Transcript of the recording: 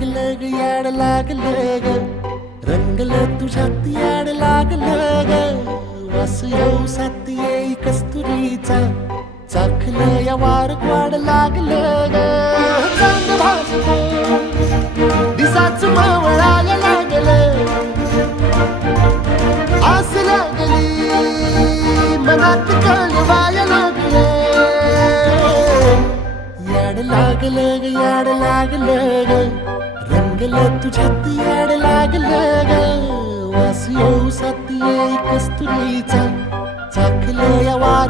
लागलं ग याड लागलं ग रंगलं तुझ्यात याड लागलं ग वास येऊ साथ येई कस्तुरीचा चाखलं या वार वाड लागलं ग चांग भासतं दिसाच मावळायला लागलं आस लागली मनात कळवायला लागलं याड लागलं ग याड लागलं ग रंगलं तुझ्यात याड लागलं ग वास येऊ साथ येई कस्तुरीचा चाखलं या वार